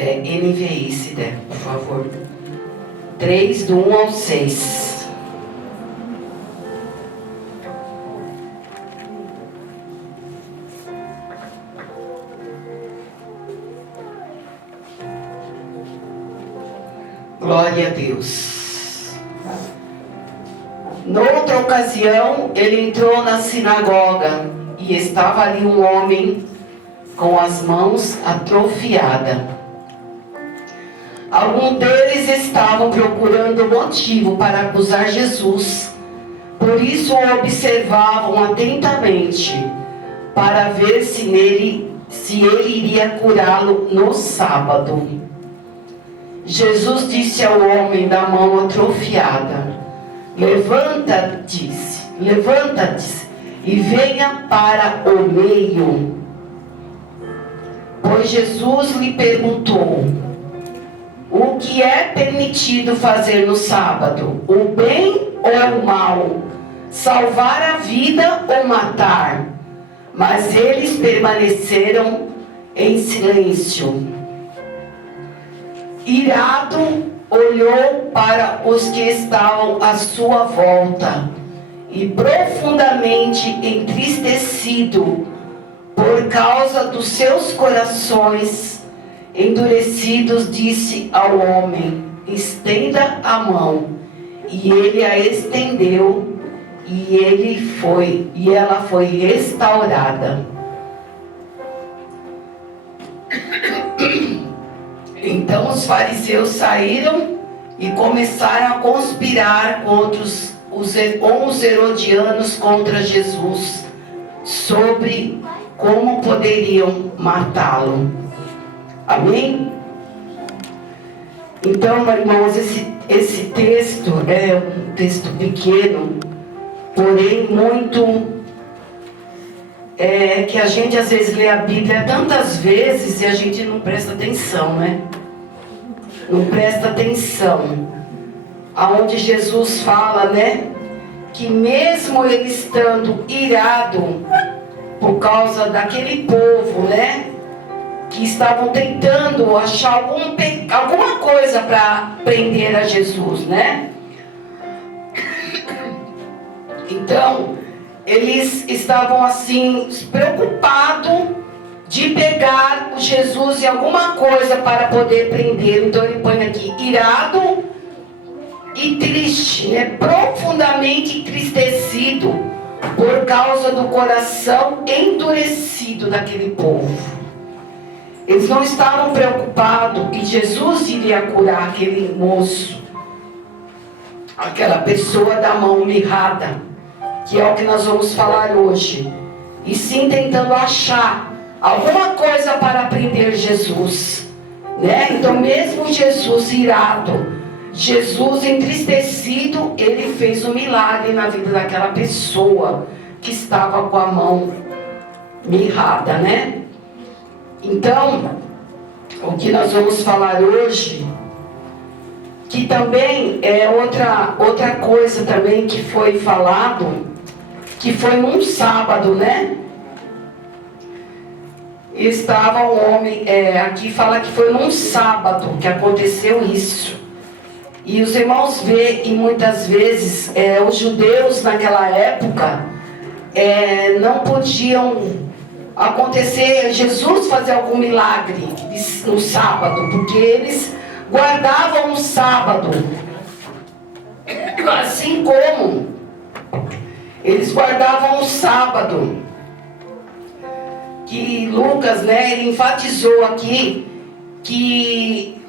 NVI, se der, por favor. 3, do 1 ao 6. Glória a Deus. Noutra ocasião, ele entrou na sinagoga e estava ali um homem com as mãos atrofiadas. Alguns deles estavam procurando motivo para acusar Jesus. Por isso o observavam atentamente, para ver se ele iria curá-lo no sábado. Jesus disse ao homem da mão atrofiada: Levanta-te e venha para o meio. Pois Jesus lhe perguntou: o que é permitido fazer no sábado? O bem ou o mal? Salvar a vida ou matar? Mas eles permaneceram em silêncio. Irado, olhou para os que estavam à sua volta e, profundamente entristecido por causa dos seus corações endurecidos, disse ao homem: estenda a mão. E ele a estendeu, e ela foi restaurada. Então os fariseus saíram e começaram a conspirar contra os 11 herodianos contra Jesus, sobre como poderiam matá-lo. Amém? Então, irmãos, esse texto é um texto pequeno, porém muito... que a gente às vezes lê a Bíblia tantas vezes e a gente não presta atenção, né? Não presta atenção. Aonde Jesus fala, né? Que mesmo ele estando irado por causa daquele povo, né? Que estavam tentando achar alguma coisa para prender a Jesus, né? Então, eles estavam assim, preocupados de pegar o Jesus em alguma coisa para poder prender. Então ele põe aqui, irado e triste, né? Profundamente entristecido por causa do coração endurecido daquele povo. Eles não estavam preocupados que Jesus iria curar aquele moço, aquela pessoa da mão mirrada, que é o que nós vamos falar hoje, e sim tentando achar alguma coisa para prender Jesus, né? Então mesmo Jesus irado, Jesus entristecido, ele fez um milagre na vida daquela pessoa que estava com a mão mirrada, né? Então, o que nós vamos falar hoje, que também é outra coisa também que foi falado, que foi num sábado, né? Estava um homem, aqui fala que foi num sábado que aconteceu isso. E os irmãos vê, e muitas vezes os judeus naquela época não podiam acontecer, Jesus fazer algum milagre no sábado, porque eles guardavam o sábado, assim como eles guardavam o sábado, que Lucas, né, ele enfatizou aqui que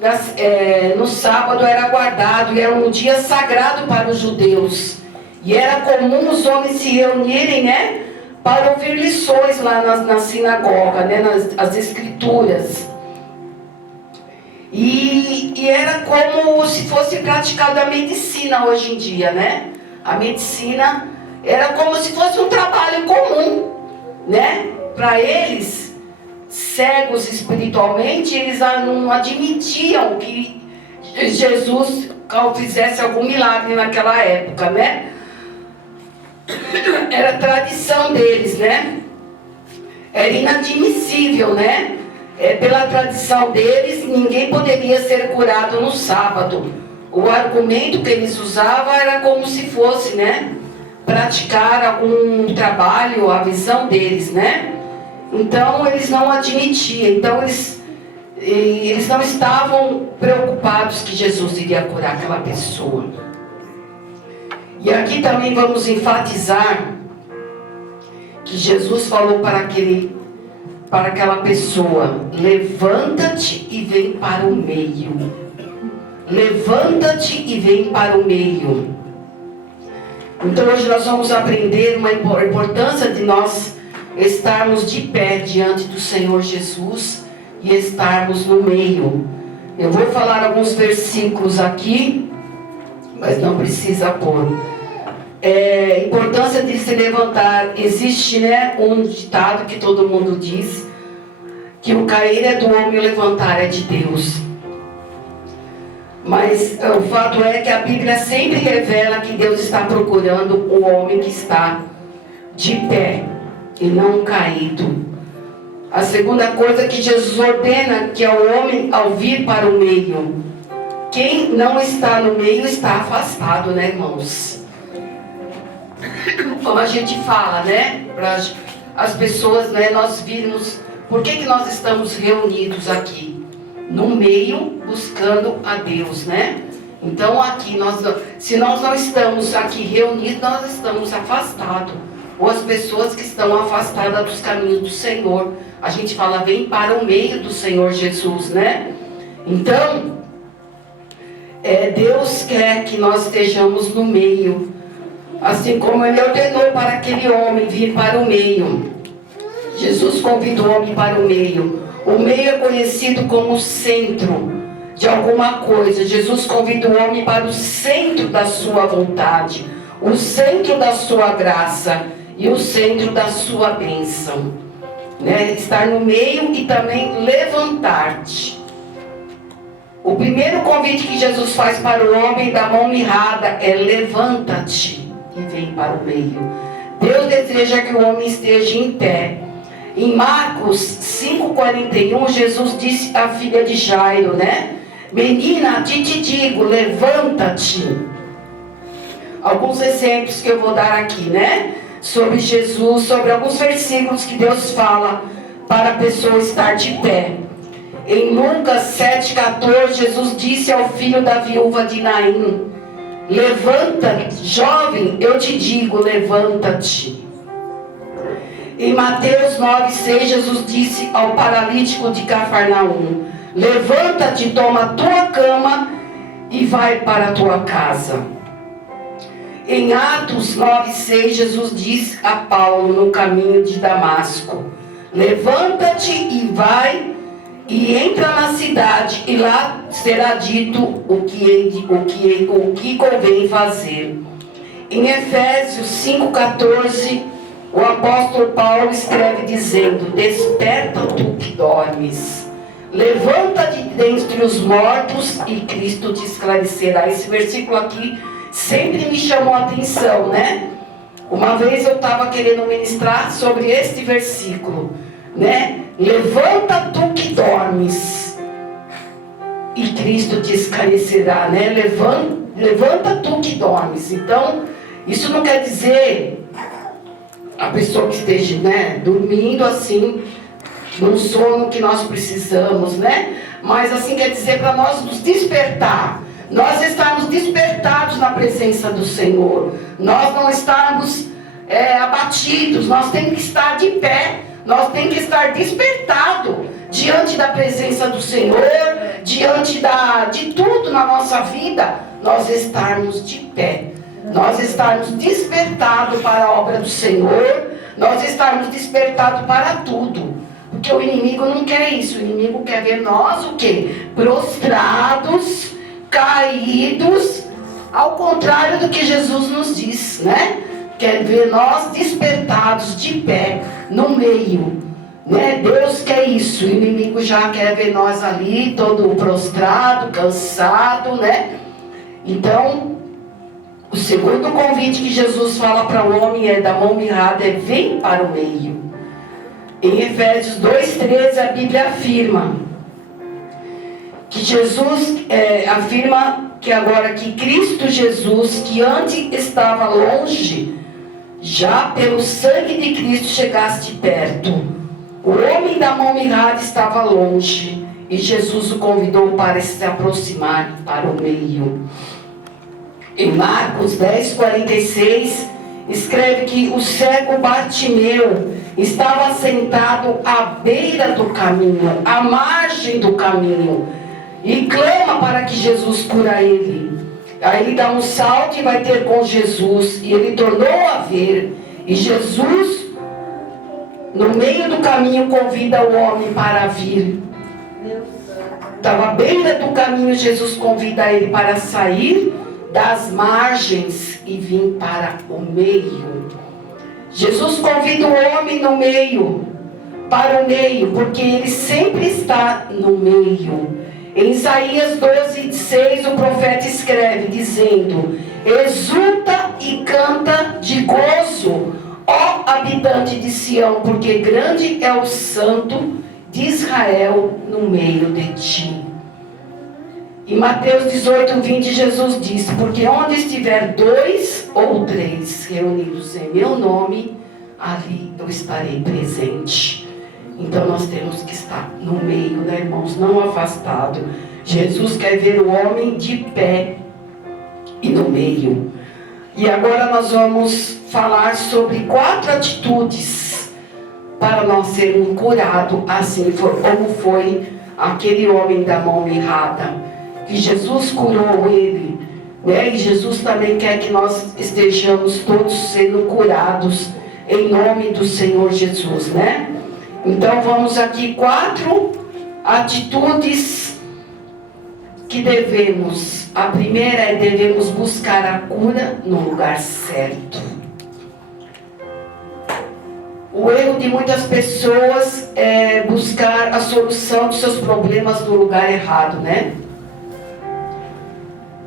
no sábado era guardado, e era um dia sagrado para os judeus, e era comum os homens se reunirem, né, para ouvir lições lá na sinagoga, né, nas escrituras. E era como se fosse praticada a medicina hoje em dia, né? A medicina era como se fosse um trabalho comum, né? Para eles, cegos espiritualmente, eles não admitiam que Jesus fizesse algum milagre naquela época, né? Era tradição deles, né? Era inadmissível, né? pela tradição deles, ninguém poderia ser curado no sábado. O argumento que eles usavam era como se fosse, né, praticar algum trabalho, a visão deles, né? Então eles não admitiam. Então eles não estavam preocupados que Jesus iria curar aquela pessoa. E aqui também vamos enfatizar que Jesus falou para aquela pessoa: levanta-te e vem para o meio. Levanta-te e vem para o meio. Então hoje nós vamos aprender a importância de nós estarmos de pé diante do Senhor Jesus e estarmos no meio. Eu vou falar alguns versículos aqui, mas não precisa pôr. Importância de se levantar. Existe, né, um ditado que todo mundo diz, que o cair é do homem e o levantar é de Deus. Mas o fato é que a Bíblia sempre revela que Deus está procurando o homem que está de pé e não caído. A segunda coisa que Jesus ordena, que é o homem ao vir para o meio. Quem não está no meio está afastado, né, irmãos? Como a gente fala, né, para as pessoas, né, nós virmos. Por que nós estamos reunidos aqui? No meio, buscando a Deus, né? Então aqui, se nós não estamos aqui reunidos, nós estamos afastados. Ou as pessoas que estão afastadas dos caminhos do Senhor. A gente fala, vem para o meio do Senhor Jesus, né? Então, Deus quer que nós estejamos no meio. Assim como Ele ordenou para aquele homem vir para o meio. Jesus convidou o homem para o meio. O meio é conhecido como o centro de alguma coisa. Jesus convidou o homem para o centro da sua vontade, o centro da sua graça e o centro da sua bênção, né? Estar no meio e também levantar-te. O primeiro convite que Jesus faz para o homem da mão mirrada é: levanta-te e vem para o meio. Deus deseja que o homem esteja em pé. Em Marcos 5,41, Jesus disse à filha de Jairo, né? Menina, a ti te digo, levanta-te. Alguns exemplos que eu vou dar aqui, né? Sobre Jesus, sobre alguns versículos que Deus fala para a pessoa estar de pé. Em Lucas 7,14, Jesus disse ao filho da viúva de Naim: levanta-te, jovem, eu te digo, levanta-te. Em Mateus 9,6, Jesus disse ao paralítico de Cafarnaum: levanta-te, toma a tua cama e vai para a tua casa. Em Atos 9,6, Jesus disse a Paulo no caminho de Damasco: levanta-te e vai e entra na cidade, e lá será dito o que convém fazer. Em Efésios 5,14, o apóstolo Paulo escreve dizendo: desperta tu que dormes, levanta-te dentre os mortos e Cristo te esclarecerá. Esse versículo aqui sempre me chamou a atenção, né? Uma vez eu estava querendo ministrar sobre este versículo, né? Levanta tu que dormes e Cristo te esclarecerá, né? Levanta tu que dormes. Então, isso não quer dizer a pessoa que esteja, né, dormindo assim, num sono que nós precisamos, né? Mas assim quer dizer para nós nos despertar. Nós estarmos despertados na presença do Senhor. Nós não estarmos abatidos. Nós temos que estar de pé. Nós temos que estar despertados diante da presença do Senhor, diante de tudo na nossa vida. Nós estarmos de pé. Nós estarmos despertados para a obra do Senhor. Nós estarmos despertados para tudo. Porque o inimigo não quer isso. O inimigo quer ver nós o quê? Prostrados, caídos, ao contrário do que Jesus nos diz, né? Quer ver nós despertados de pé, no meio, né? Deus quer isso. O inimigo já quer ver nós ali, todo prostrado, cansado, né? Então, o segundo convite que Jesus fala para o homem da mão mirrada é: vem para o meio. Em Efésios 2,13 a Bíblia afirma que Jesus afirma que agora que Cristo Jesus, que antes estava longe, já pelo sangue de Cristo chegaste perto. O homem da mão mirrada estava longe e Jesus o convidou para se aproximar para o meio. Em Marcos 10,46 escreve que o cego Bartimeu estava sentado à beira do caminho, à margem do caminho, e clama para que Jesus cura ele. Aí ele dá um salto e vai ter com Jesus, e ele tornou a ver, e Jesus, no meio do caminho, convida o homem para vir. Estava à beira do caminho, Jesus convida ele para sair das margens e vir para o meio. Jesus convida o homem no meio, para o meio, porque ele sempre está no meio. Em Isaías 12,6 o profeta escreve dizendo: exulta e canta de gozo, ó habitante de Sião, porque grande é o santo de Israel no meio de ti. Em Mateus 18,20 Jesus disse: porque onde estiver 2 ou 3 reunidos em meu nome, ali eu estarei presente. Então nós temos que estar no meio, né, irmãos? Não afastado. Jesus quer ver o homem de pé e no meio. E agora nós vamos falar sobre 4 atitudes para nós sermos curados, assim como foi aquele homem da mão mirrada, que Jesus curou ele, né? E Jesus também quer que nós estejamos todos sendo curados em nome do Senhor Jesus, né? Então vamos aqui 4 atitudes que devemos. A primeira é: devemos buscar a cura no lugar certo. O erro de muitas pessoas é buscar a solução dos seus problemas no lugar errado, né?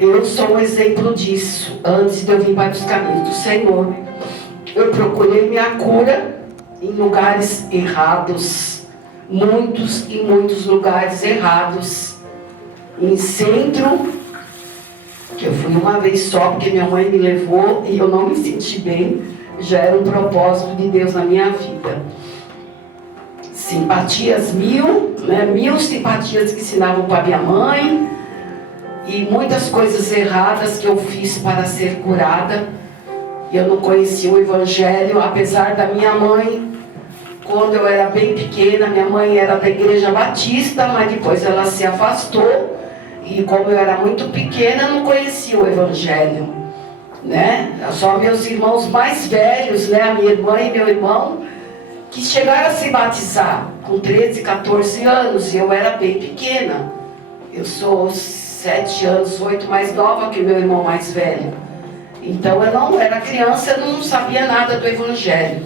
Eu sou um exemplo disso. Antes de eu vir para os caminhos do Senhor, eu procurei minha cura em lugares errados, muitos lugares errados. Em centro, que eu fui uma vez só, porque minha mãe me levou e eu não me senti bem, já era um propósito de Deus na minha vida. Simpatias 1000, né? 1000 simpatias que ensinavam para minha mãe, e muitas coisas erradas que eu fiz para ser curada. Eu não conhecia o Evangelho, apesar da minha mãe. Quando eu era bem pequena, minha mãe era da Igreja Batista, mas depois ela se afastou. E como eu era muito pequena, não conhecia o Evangelho, né? Só meus irmãos mais velhos, né? A minha irmã e meu irmão, que chegaram a se batizar com 13, 14 anos. E eu era bem pequena. Eu sou 7 anos, 8 mais nova que meu irmão mais velho. Então eu não era criança, eu não sabia nada do Evangelho.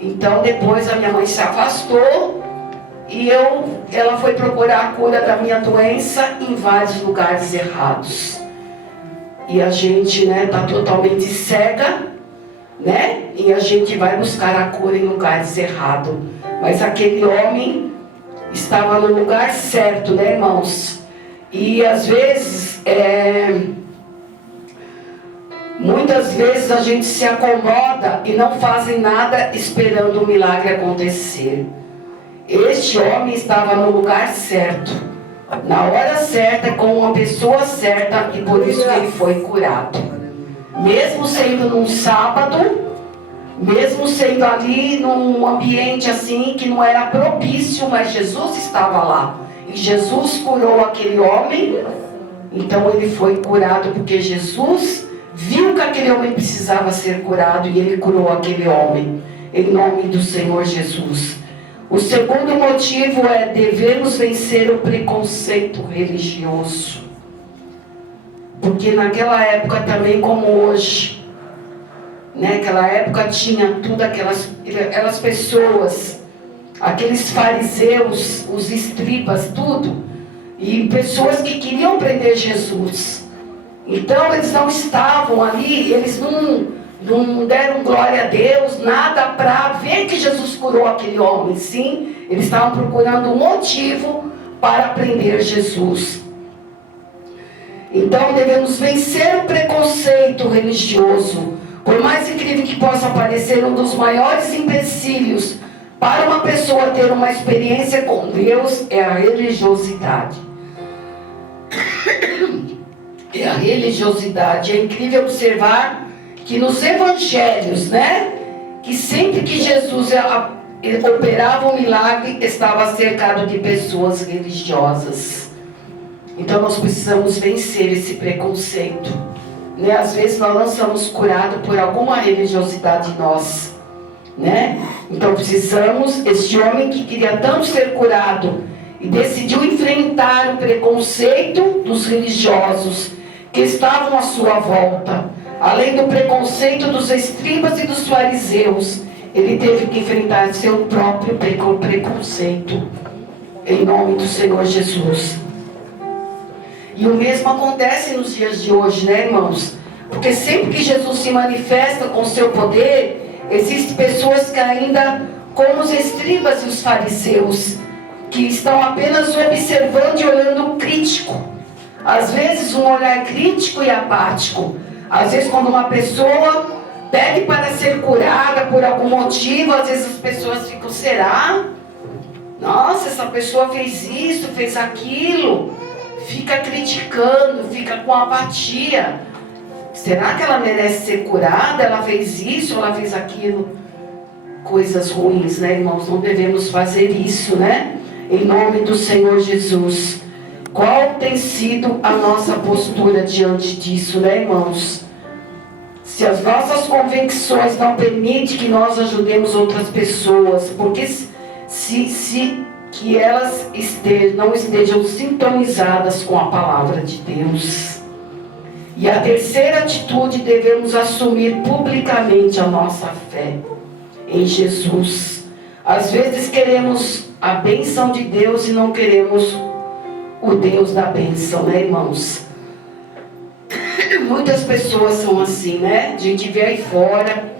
Então depois a minha mãe se afastou e ela foi procurar a cura da minha doença em vários lugares errados. E a gente, né, tá totalmente cega, né? E a gente vai buscar a cura em lugares errados. Mas aquele homem estava no lugar certo, né, irmãos? E às vezes, muitas vezes a gente se acomoda e não fazem nada esperando o milagre acontecer. Este homem estava no lugar certo, na hora certa, com uma pessoa certa, e por isso ele foi curado. Mesmo sendo num sábado, mesmo sendo ali num ambiente assim que não era propício, mas Jesus estava lá. E Jesus curou aquele homem. Então ele foi curado porque Jesus viu que aquele homem precisava ser curado e ele curou aquele homem, em nome do Senhor Jesus. O segundo motivo é: devemos vencer o preconceito religioso. Porque naquela época também, como hoje, né, naquela época tinha tudo aquelas pessoas, aqueles fariseus, os escribas, tudo, e pessoas que queriam prender Jesus. Então eles não estavam ali, eles não deram glória a Deus, nada para ver que Jesus curou aquele homem. Sim, eles estavam procurando um motivo para prender Jesus. Então devemos vencer o preconceito religioso. Por mais incrível que possa parecer, um dos maiores empecilhos para uma pessoa ter uma experiência com Deus é a religiosidade. É a religiosidade. É incrível observar que nos evangelhos, que sempre que Jesus operava um milagre, estava cercado de pessoas religiosas. Então nós precisamos vencer esse preconceito. Às vezes nós não somos curados por alguma religiosidade nossa. Então precisamos, este homem que queria tanto ser curado e decidiu enfrentar o preconceito dos religiosos que estavam à sua volta, além do preconceito dos escribas e dos fariseus, ele teve que enfrentar seu próprio preconceito, em nome do Senhor Jesus. E o mesmo acontece nos dias de hoje, irmãos? Porque sempre que Jesus se manifesta com seu poder, existem pessoas que ainda, como os escribas e os fariseus, que estão apenas observando e olhando crítico. Às vezes um olhar crítico e apático. Às vezes quando uma pessoa pede para ser curada por algum motivo, às vezes as pessoas ficam, será? Nossa, essa pessoa fez isso, fez aquilo. Fica criticando, fica com apatia. Será que ela merece ser curada? Ela fez isso, ela fez aquilo. Coisas ruins, irmãos? Não devemos fazer isso, Em nome do Senhor Jesus. Qual tem sido a nossa postura diante disso, irmãos? Se as nossas convicções não permitem que nós ajudemos outras pessoas, porque se que elas não estejam sintonizadas com a palavra de Deus. E a terceira atitude, devemos assumir publicamente a nossa fé em Jesus. Às vezes queremos a bênção de Deus e não queremos o Deus da bênção, irmãos? Muitas pessoas são assim, A gente vê aí fora,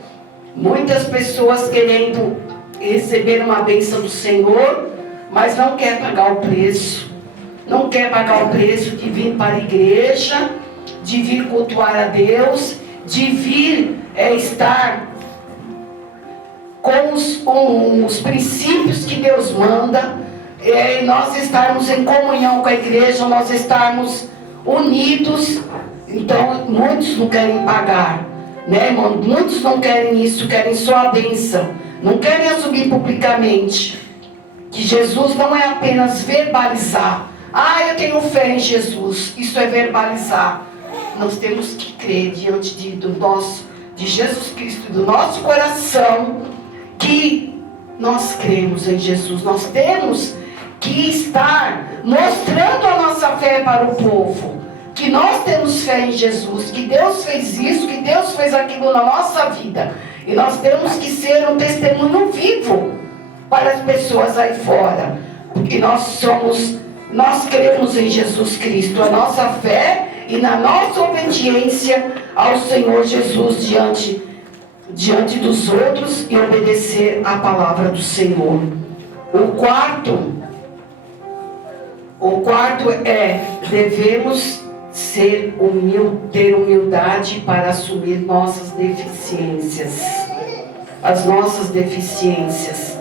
muitas pessoas querendo receber uma bênção do Senhor, mas não quer pagar o preço. Não quer pagar o preço de vir para a igreja, de vir cultuar a Deus, de vir estar com os princípios que Deus manda, nós estarmos em comunhão com a igreja, nós estarmos unidos. Então muitos não querem pagar, irmão? Muitos não querem isso, querem só a bênção, não querem assumir publicamente que Jesus não é apenas verbalizar. Eu tenho fé em Jesus. Isso é verbalizar. Nós temos que crer diante de Jesus Cristo, do nosso coração, que nós cremos em Jesus. Nós temos que estar mostrando a nossa fé para o povo, que nós temos fé em Jesus, que Deus fez isso, que Deus fez aquilo na nossa vida. E nós temos que ser um testemunho vivo para as pessoas aí fora, porque nós cremos em Jesus Cristo, a nossa fé e na nossa obediência ao Senhor Jesus diante dos outros e obedecer a palavra do Senhor. O quarto devemos ter humildade para assumir nossas deficiências, as nossas deficiências.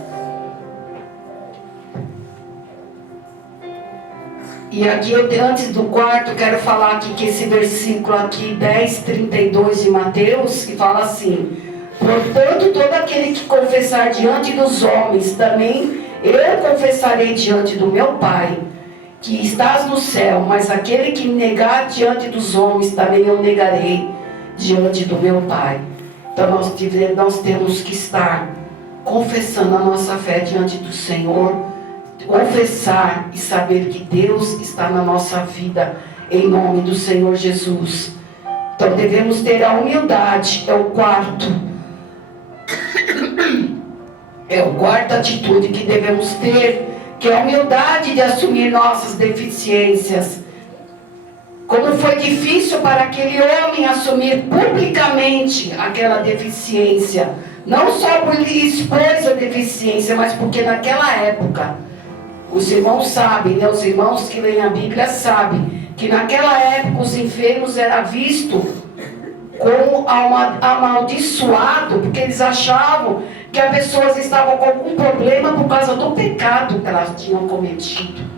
E aqui, antes do quarto, quero falar aqui que esse versículo aqui, 10:32 de Mateus, que fala assim: portanto, todo aquele que confessar diante dos homens, também eu confessarei diante do meu Pai, que estás no céu, mas aquele que me negar diante dos homens, também eu negarei diante do meu Pai. Então nós temos que estar confessando a nossa fé diante do Senhor, confessar e saber que Deus está na nossa vida, em nome do Senhor Jesus. Então devemos ter a humildade, é a quarta atitude que devemos ter, que é a humildade de assumir nossas deficiências. Como foi difícil para aquele homem assumir publicamente aquela deficiência. Não só por ele expôs a deficiência, mas porque naquela época, os irmãos sabem, né? Os irmãos que leem a Bíblia sabem, que naquela época os enfermos eram vistos como amaldiçoado, porque eles achavam que as pessoas estavam com algum problema por causa do pecado que elas tinham cometido.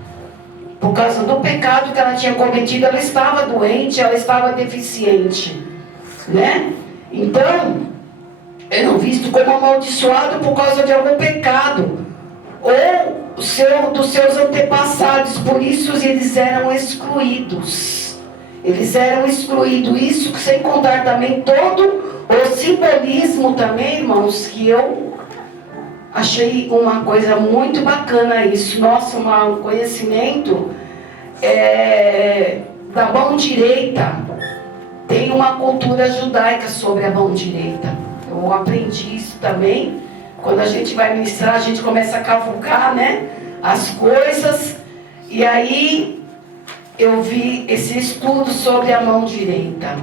Por causa do pecado que ela tinha cometido, ela estava doente, ela estava deficiente, né? Então, eram vistos como amaldiçoado por causa de algum pecado, ou dos seus antepassados, por isso eles eram excluídos. Eles eram excluídos, isso sem contar também todo o simbolismo também, irmãos, que eu achei uma coisa muito bacana isso. Nossa, um conhecimento da mão direita. Tem uma cultura judaica sobre a mão direita. Eu aprendi isso também. Quando a gente vai ministrar, a gente começa a cavucar, né, as coisas. E aí eu vi esse estudo sobre a mão direita.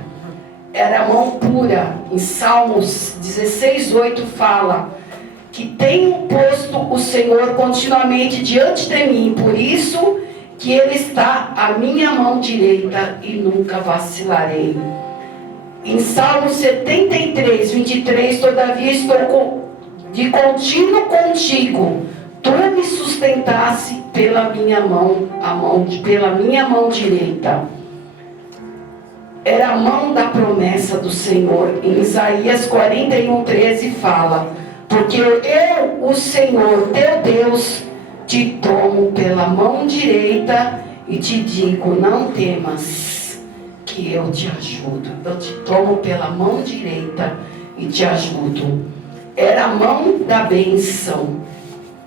Era a mão pura. Em Salmos 16:8 fala que tenho posto o Senhor continuamente diante de mim, por isso que Ele está à minha mão direita e nunca vacilarei. Em Salmo 73:23, todavia estou de contínuo contigo, tu me sustentasse pela minha mão direita. Era a mão da promessa do Senhor. Em Isaías 41:13 fala: porque eu, o Senhor, teu Deus, te tomo pela mão direita e te digo, não temas, que eu te ajudo. Eu te tomo pela mão direita e te ajudo. Era a mão da bênção.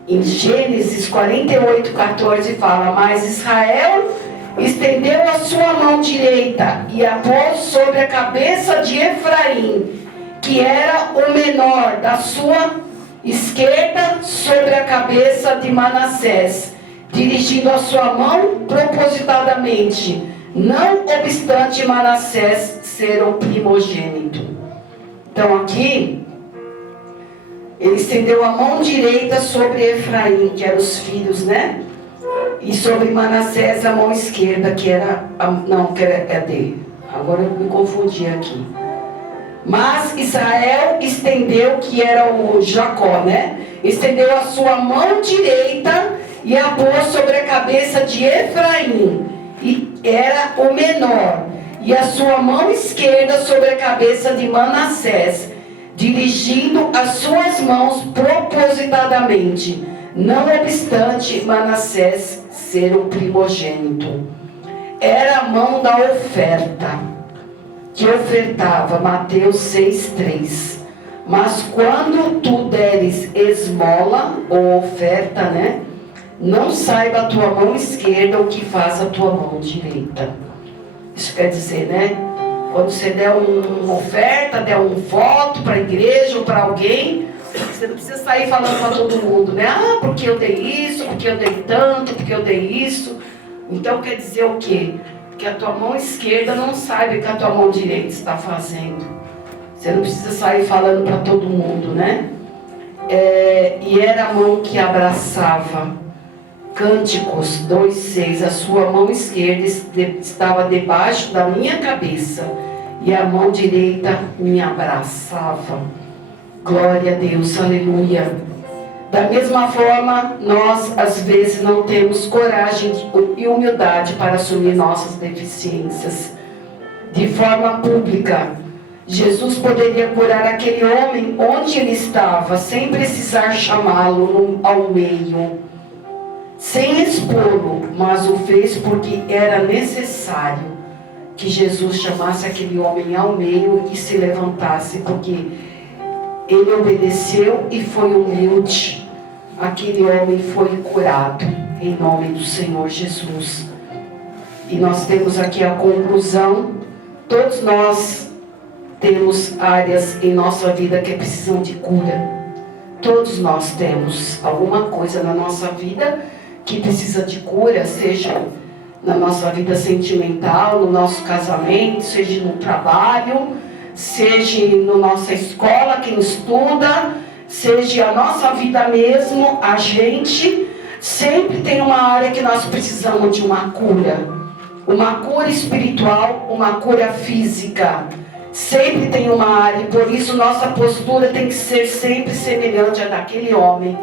Em Gênesis 48:14 fala: mas Israel estendeu a sua mão direita e a pôs sobre a cabeça de Efraim, que era o menor, da sua esquerda sobre a cabeça de Manassés, dirigindo a sua mão propositadamente, não obstante Manassés ser o primogênito. Então aqui, ele estendeu a mão direita sobre Efraim, que eram os filhos, né? E sobre Manassés a mão esquerda, que era dele. Agora eu me confundi aqui. Mas Israel estendeu, que era o Jacó, né? Estendeu a sua mão direita e a pôs sobre a cabeça de Efraim, e era o menor, e a sua mão esquerda sobre a cabeça de Manassés, dirigindo as suas mãos propositadamente, não obstante Manassés ser o primogênito. Era a mão da oferta, que ofertava, Mateus 6:3. Mas quando tu deres esmola ou oferta, né, não saiba a tua mão esquerda o que faz a tua mão direita. Isso quer dizer, né, quando você der uma oferta, der um voto para a igreja ou para alguém, você não precisa sair falando para todo mundo, né? Ah, porque eu dei isso, porque eu dei tanto, porque eu dei isso. Então quer dizer o quê? Que a tua mão esquerda não saiba o que a tua mão direita está fazendo. Você não precisa sair falando para todo mundo, né? E era a mão que abraçava. Cânticos 2:6. A sua mão esquerda estava debaixo da minha cabeça e a mão direita me abraçava. Glória a Deus, aleluia. Da mesma forma, nós às vezes não temos coragem e humildade para assumir nossas deficiências de forma pública. Jesus poderia curar aquele homem onde ele estava, sem precisar chamá-lo ao meio, sem expô-lo, mas o fez porque era necessário que Jesus chamasse aquele homem ao meio e se levantasse, porque ele obedeceu e foi humilde. Aquele homem foi curado em nome do Senhor Jesus. E nós temos aqui a conclusão. Todos nós temos áreas em nossa vida que precisam de cura. Todos nós temos alguma coisa na nossa vida que precisa de cura, seja na nossa vida sentimental, no nosso casamento, seja no trabalho, seja na nossa escola, quem estuda, seja a nossa vida mesmo, a gente sempre tem uma área que nós precisamos de uma cura espiritual, uma cura física. Sempre tem uma área, e por isso nossa postura tem que ser sempre semelhante à daquele homem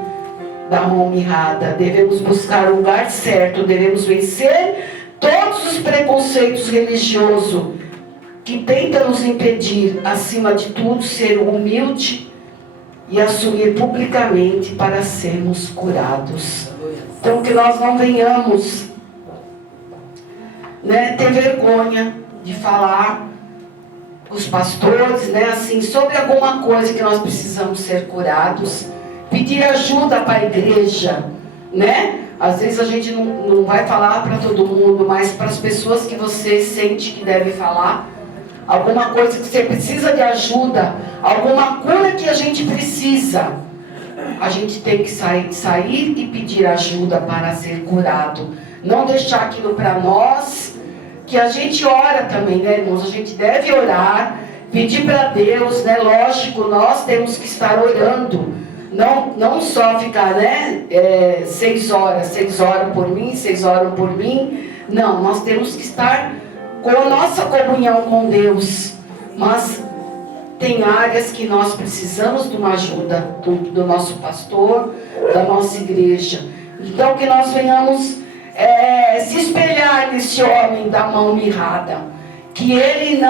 da mão mirrada. Devemos buscar o lugar certo, devemos vencer todos os preconceitos religiosos que tentam nos impedir, acima de tudo, ser humilde e assumir publicamente para sermos curados. Então que nós não venhamos, ter vergonha de falar com os pastores, assim, sobre alguma coisa que nós precisamos ser curados, pedir ajuda para a igreja, Às vezes a gente não vai falar para todo mundo, mas para as pessoas que você sente que deve falar, alguma coisa que você precisa de ajuda, alguma cura que a gente precisa, a gente tem que sair e pedir ajuda para ser curado. Não deixar aquilo para nós, que a gente ora também, irmãos? A gente deve orar, pedir para Deus, Lógico, nós temos que estar orando. Não só ficar, 6 horas por mim, 6 horas por mim. Não, nós temos que estar com a nossa comunhão com Deus. Mas tem áreas que nós precisamos de uma ajuda do nosso pastor, da nossa igreja. Então que nós venhamos se espelhar nesse homem da mão mirrada. Que ele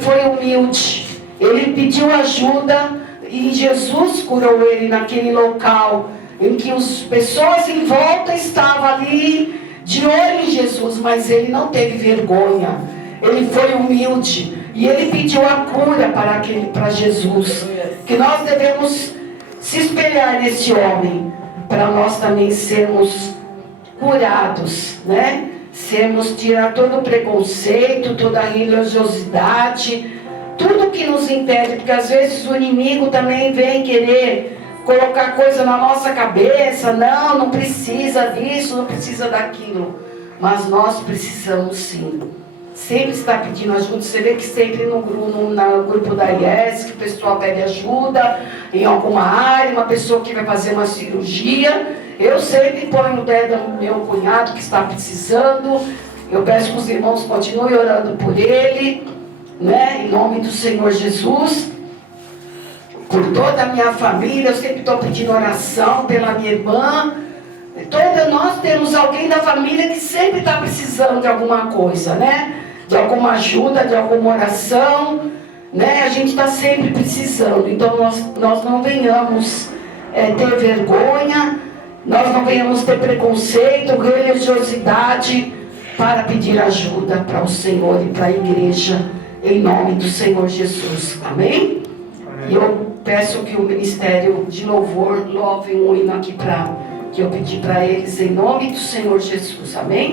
foi humilde, ele pediu ajuda. E Jesus curou ele naquele local em que as pessoas em volta estavam ali de olho em Jesus, mas ele não teve vergonha, ele foi humilde e ele pediu a cura para Jesus. Que nós devemos se espelhar nesse homem para nós também sermos curados, tirar todo o preconceito, toda a religiosidade, tudo que nos impede, porque às vezes o inimigo também vem querer colocar coisa na nossa cabeça. Não precisa disso, não precisa daquilo. Mas nós precisamos sim. Sempre está pedindo ajuda. Você vê que sempre no grupo da IES, que o pessoal pede ajuda em alguma área, uma pessoa que vai fazer uma cirurgia. Eu sempre ponho o dedo no meu cunhado que está precisando. Eu peço que os irmãos continuem orando por ele. Em nome do Senhor Jesus, por toda a minha família. Eu sempre estou pedindo oração pela minha irmã. Nós temos alguém da família que sempre está precisando de alguma coisa, de alguma ajuda, de alguma oração, A gente está sempre precisando. Então nós não venhamos ter vergonha, nós não venhamos ter preconceito, religiosidade, para pedir ajuda para o Senhor e para a igreja. Em nome do Senhor Jesus. Amém? E eu peço que o ministério de louvor louve um hino aqui que eu pedi para eles, em nome do Senhor Jesus. Amém?